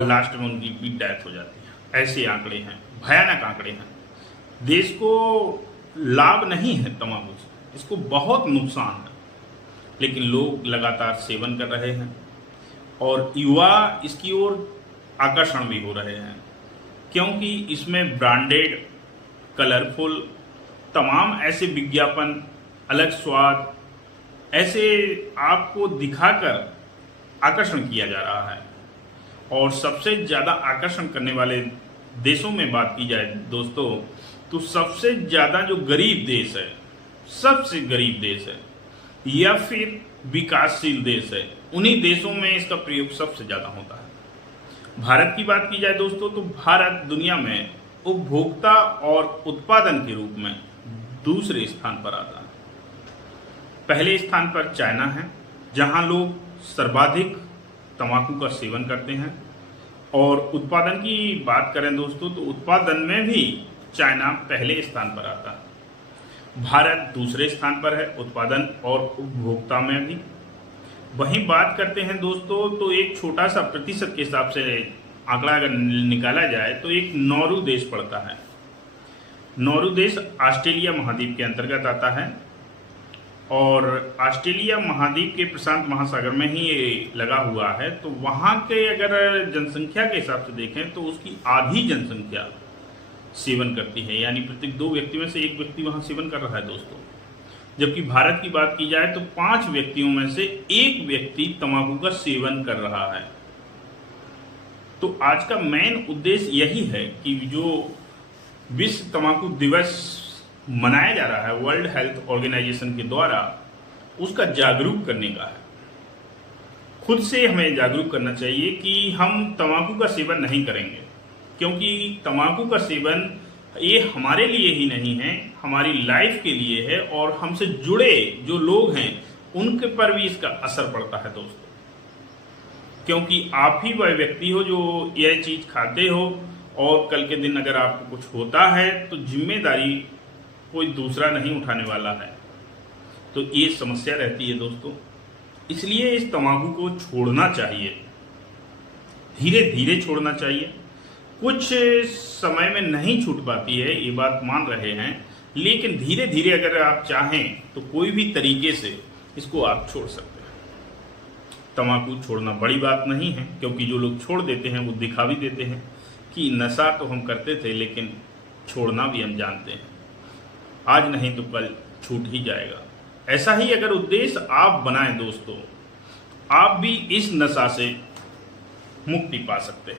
Last में उनकी भी डेथ हो जाती है। ऐसे आंकड़े हैं, भयानक आंकड़े हैं। देश को लाभ नहीं है तंबाकू से, इसको बहुत नुकसान है, लेकिन लोग लगातार सेवन कर रहे हैं और युवा इसकी ओर आकर्षण भी हो रहे हैं, क्योंकि इसमें ब्रांडेड, कलरफुल तमाम ऐसे विज्ञापन, अलग स्वाद ऐसे आपको दिखाकर आकर्षण किया जा रहा है। और सबसे ज़्यादा आकर्षण करने वाले देशों में बात की जाए दोस्तों, तो सबसे ज़्यादा जो गरीब देश है, सबसे गरीब देश है या फिर विकासशील देश है, उन्हीं देशों में इसका प्रयोग सबसे ज़्यादा होता है। भारत की बात की जाए दोस्तों, तो भारत दुनिया में उपभोक्ता और उत्पादन के रूप में दूसरे स्थान पर आता है। पहले स्थान पर चाइना है, जहां लोग सर्वाधिक तंबाकू का सेवन करते हैं। और उत्पादन की बात करें दोस्तों, तो उत्पादन में भी चाइना पहले स्थान पर आता है। भारत दूसरे स्थान पर है उत्पादन और उपभोक्ता में भी। वहीं बात करते हैं दोस्तों, तो एक छोटा सा प्रतिशत के हिसाब से आंकड़ा अगर निकाला जाए तो एक नौरू देश पड़ता है। नौरू देश ऑस्ट्रेलिया महाद्वीप के अंतर्गत आता है और ऑस्ट्रेलिया महाद्वीप के प्रशांत महासागर में ही ये लगा हुआ है। तो वहाँ के अगर जनसंख्या के हिसाब से देखें तो उसकी आधी जनसंख्या सेवन करती है, यानी प्रत्येक 2 व्यक्ति में से 1 व्यक्ति वहाँ सेवन कर रहा है दोस्तों। जबकि भारत की बात की जाए तो 5 व्यक्तियों में से 1 व्यक्ति तंबाकू का सेवन कर रहा है। तो आज का मेन उद्देश्य यही है कि जो विश्व तंबाकू दिवस मनाया जा रहा है वर्ल्ड हेल्थ ऑर्गेनाइजेशन के द्वारा, उसका जागरूक करने का है। खुद से हमें जागरूक करना चाहिए कि हम तंबाकू का सेवन नहीं करेंगे, क्योंकि तंबाकू का सेवन ये हमारे लिए ही नहीं है, हमारी लाइफ के लिए है और हमसे जुड़े जो लोग हैं उनके पर भी इसका असर पड़ता है दोस्तों। क्योंकि आप ही वह व्यक्ति हो जो यह चीज़ खाते हो और कल के दिन अगर आपको कुछ होता है तो जिम्मेदारी कोई दूसरा नहीं उठाने वाला है। तो ये समस्या रहती है दोस्तों। इसलिए इस तंबाकू को छोड़ना चाहिए, धीरे धीरे छोड़ना चाहिए। कुछ समय में नहीं छूट पाती है, ये बात मान रहे हैं, लेकिन धीरे धीरे अगर आप चाहें तो कोई भी तरीके से इसको आप छोड़ सकते हैं। तंबाकू छोड़ना बड़ी बात नहीं है, क्योंकि जो लोग छोड़ देते हैं वो दिखा भी देते हैं कि नशा तो हम करते थे लेकिन छोड़ना भी हम जानते हैं, आज नहीं तो कल छूट ही जाएगा। ऐसा ही अगर उद्देश्य आप बनाएं दोस्तों, आप भी इस नशा से मुक्ति पा सकते हैं।